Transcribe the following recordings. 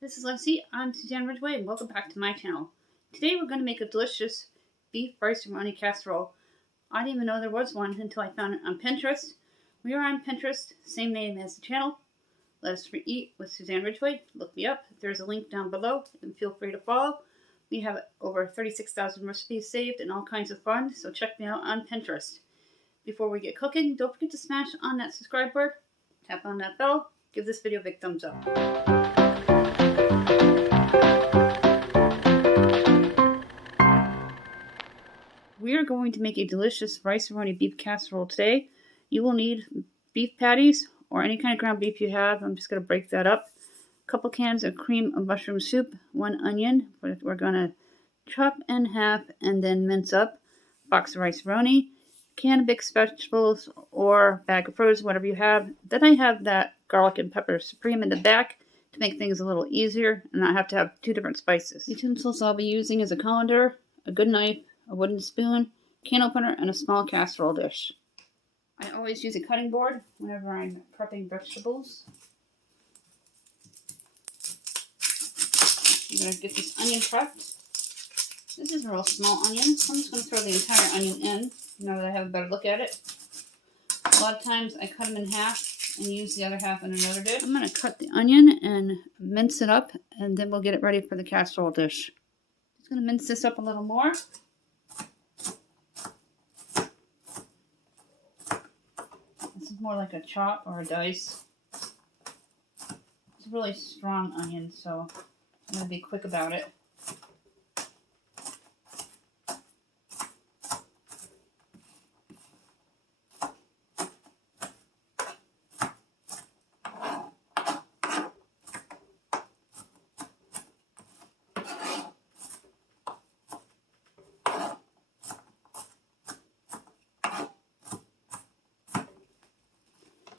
This is Lucy. I'm Suzanne Ridgway, and welcome back to my channel. Today we're going to make a delicious beef rice and Roni casserole. I didn't even know there was one until I found it on Pinterest. We are on Pinterest, same name as the channel. Let Us Eat with Suzanne Ridgway. Look me up. There's a link down below, and feel free to follow. We have over 36,000 recipes saved and all kinds of fun, so check me out on Pinterest. Before we get cooking, don't forget to smash on that subscribe button, tap on that bell, give this video a big thumbs up. We are going to make a delicious rice and Roni beef casserole today. You will need beef patties or any kind of ground beef you have. I'm just going to break that up. A couple cans of cream of mushroom soup, 1 onion. We're going to chop in half and then mince up. Box of rice Roni, can of mixed vegetables or bag of frozen, whatever you have. Then I have that garlic and pepper supreme in the back to make things a little easier and not have to have 2 different spices. The utensils I'll be using is a colander, a good knife, a wooden spoon, can opener, and a small casserole dish. I always use a cutting board whenever I'm prepping vegetables. I'm going to get this onion prepped. This is a real small onion, so I'm just going to throw the entire onion in now that I have a better look at it. A lot of times I cut them in half and use the other half in another dish. I'm going to cut the onion and mince it up, and then we'll get it ready for the casserole dish. Just going to mince this up a little more. This is more like a chop or a dice. It's a really strong onion, so I'm going to be quick about it.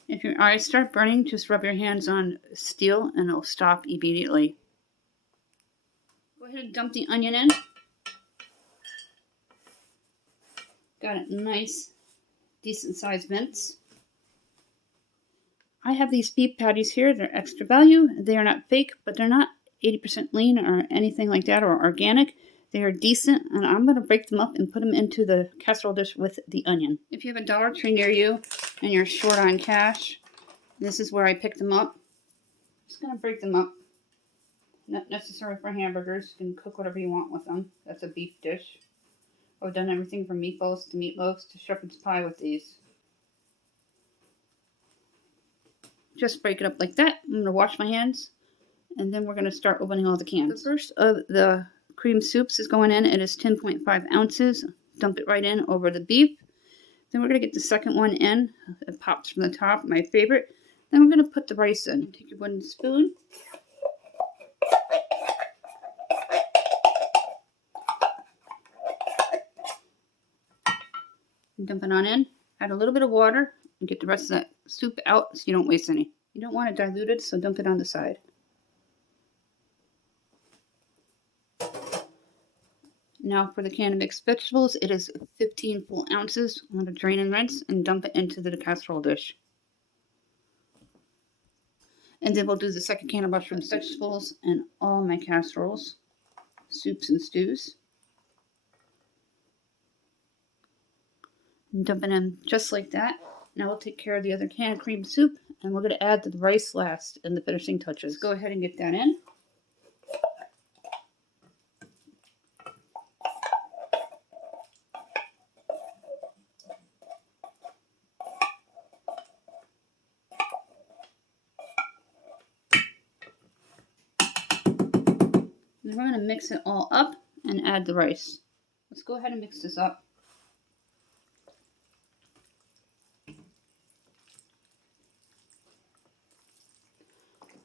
If your eyes start burning, just rub your hands on steel and it'll stop immediately. Go ahead and dump the onion in. Got it nice, decent sized mince. I have these beef patties here. They're extra value. They are not fake, but they're not 80% lean or anything like that or organic. They are decent, and I'm going to break them up and put them into the casserole dish with the onion. If you have a Dollar Tree near you and you're short on cash, this is where I picked them up. Just going to break them up. Not necessary for hamburgers. You can cook whatever you want with them. That's a beef dish. I've done everything from meatballs to meatloaves to shepherd's pie with these. Just break it up like that. I'm going to wash my hands, and then we're going to start opening all the cans. The first of the cream soups is going in. It is 10.5 ounces. Dump it right in over the beef. Then we're going to get the second one in. It pops from the top, my favorite. Then we're going to put the rice in. Take your wooden spoon. And dump it on in. Add a little bit of water and get the rest of that soup out so you don't waste any. You don't want it diluted, so dump it on the side. Now for the can of mixed vegetables, it is 15 full ounces. I'm going to drain and rinse and dump it into the casserole dish. And then we'll do the second can of mushroom vegetables and all my casseroles, soups and stews. And dump it in just like that. Now we'll take care of the other can of cream soup, and we're going to add the rice last in the finishing touches. Go ahead and get that in. And we're going to mix it all up and add the rice. Let's go ahead and mix this up.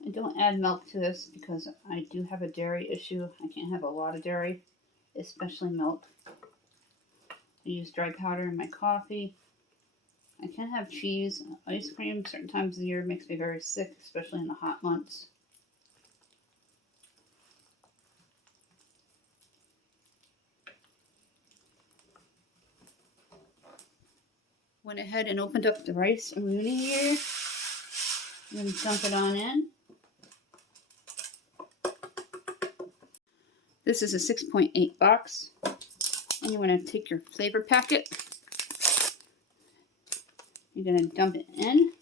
And don't add milk to this because I do have a dairy issue. I can't have a lot of dairy, especially milk. I use dry powder in my coffee. I can have cheese. Ice cream certain times of the year makes me very sick, especially in the hot months. Went ahead and opened up the rice and Roni here. And dump it on in. This is a 6.8 box. And you want to take your flavor packet. You're going to dump it in.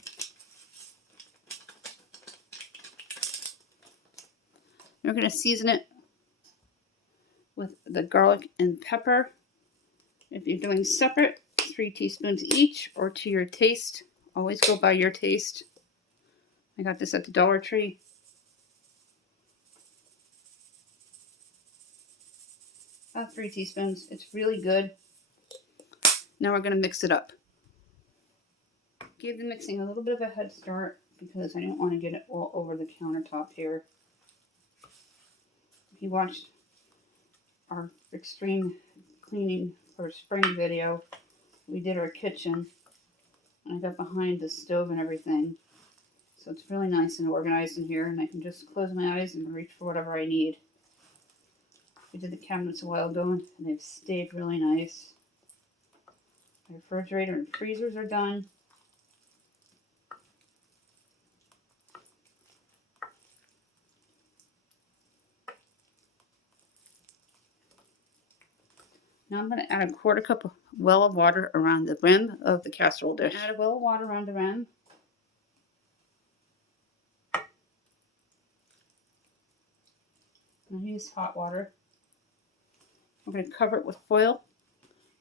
You're going to season it with the garlic and pepper. If you're doing separate, 3 teaspoons each, or to your taste. Always go by your taste. I got this at the Dollar Tree. About 3 teaspoons. It's really good. Now we're going to mix it up. Give the mixing a little bit of a head start because I don't want to get it all over the countertop here. If you watched our extreme cleaning for spring video, we did our kitchen. And I got behind the stove and everything. So it's really nice and organized in here, and I can just close my eyes and reach for whatever I need. We did the cabinets a while ago, and they've stayed really nice. My refrigerator and freezers are done. Now I'm going to add a 1/4 cup of well of water around the rim of the casserole dish. Add a well of water around the rim. I use hot water. I'm going to cover it with foil,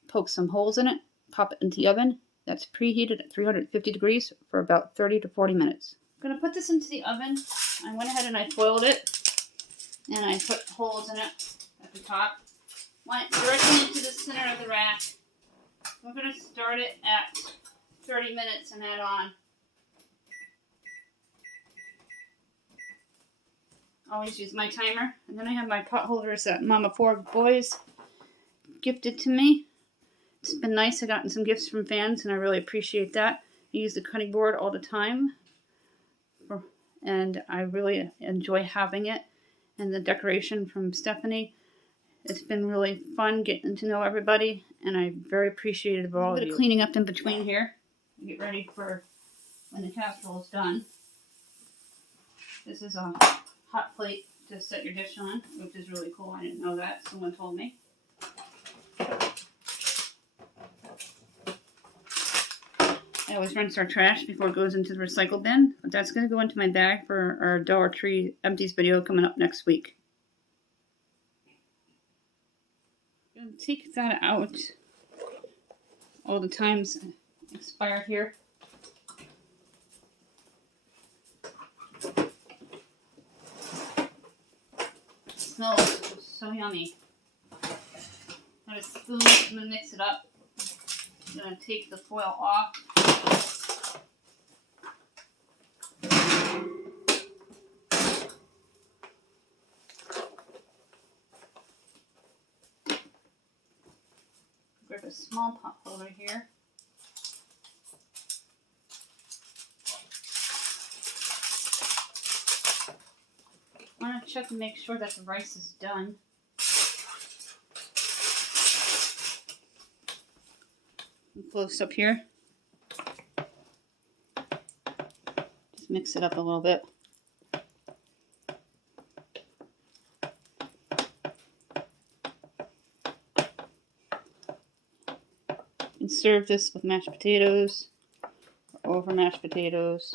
poke some holes in it, pop it into the oven. That's preheated at 350 degrees for about 30 to 40 minutes. I'm going to put this into the oven. I went ahead and I foiled it, and I put holes in it at the top. Want it directly into the center of the rack. We're going to start it at 30 minutes and add on. Always use my timer. And then I have my pot holders that Mama 4 Boys gifted to me. It's been nice. I've gotten some gifts from fans, and I really appreciate that. I use the cutting board all the time, and I really enjoy having it. And the decoration from Stephanie. It's been really fun getting to know everybody, and I'm very appreciative of all of you. A bit of cleaning up in between here. Get ready for when the casserole is done. This is a hot plate to set your dish on, which is really cool. I didn't know that. Someone told me. I always rinse our trash before it goes into the recycle bin, but that's going to go into my bag for our Dollar Tree empties video coming up next week. I'm going to take that out. All the time's expired here. It smells so yummy. Got a spoon. I'm going to mix it up. I'm going to take the foil off. Grab a small pot holder here. I want to check and make sure that the rice is done. Close up here. Just mix it up a little bit. And serve this with mashed potatoes or over mashed potatoes.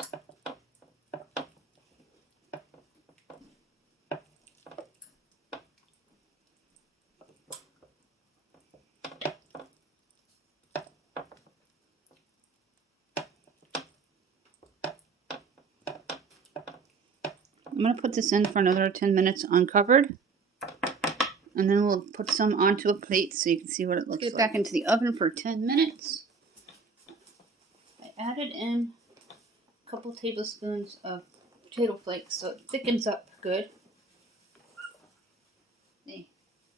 I'm going to put this in for another 10 minutes uncovered. And then we'll put some onto a plate so you can see what it looks like. Get back into the oven for 10 minutes. I added in a couple tablespoons of potato flakes so it thickens up good. They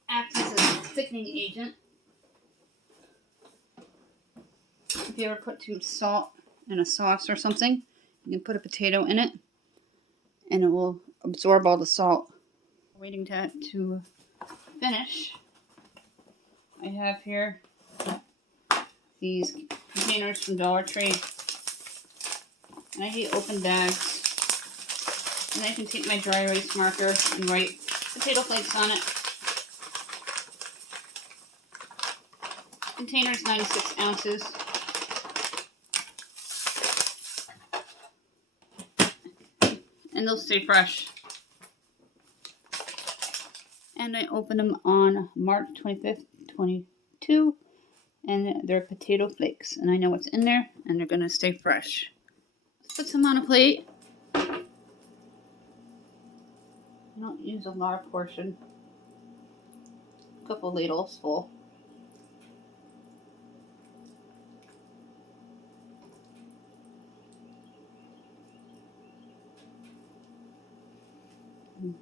act as a thickening agent. If you ever put too much salt in a sauce or something, you can put a potato in it and it will absorb all the salt. Waiting to finish. I have here these containers from Dollar Tree. And I hate open bags. And I can take my dry erase marker and write potato flakes on it. container is 96 ounces. And they'll stay fresh. And I opened them on March 25th, 22. And they're potato flakes. And I know what's in there, and they're going to stay fresh. Let's put some on a plate. I don't use a large portion. A couple ladles full.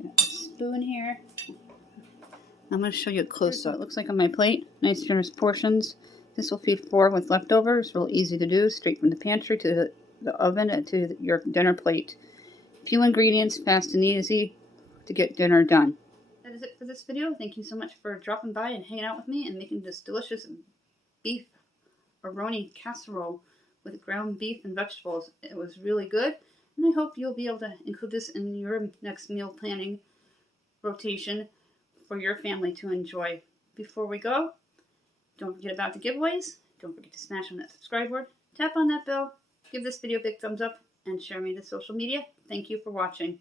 Got a spoon here. I'm going to show you a close-up. It looks like on my plate. Nice generous portions. This will feed 4 with leftovers. Real easy to do. Straight from the pantry to the oven and to your dinner plate. Few ingredients, fast and easy to get dinner done. That is it for this video. Thank you so much for dropping by and hanging out with me and making this delicious beef Roni casserole with ground beef and vegetables. It was really good, and I hope you'll be able to include this in your next meal planning rotation for your family to enjoy. Before we go, don't forget about the giveaways. Don't forget to smash on that subscribe button, tap on that bell, give this video a big thumbs up, and share me to social media. Thank you for watching.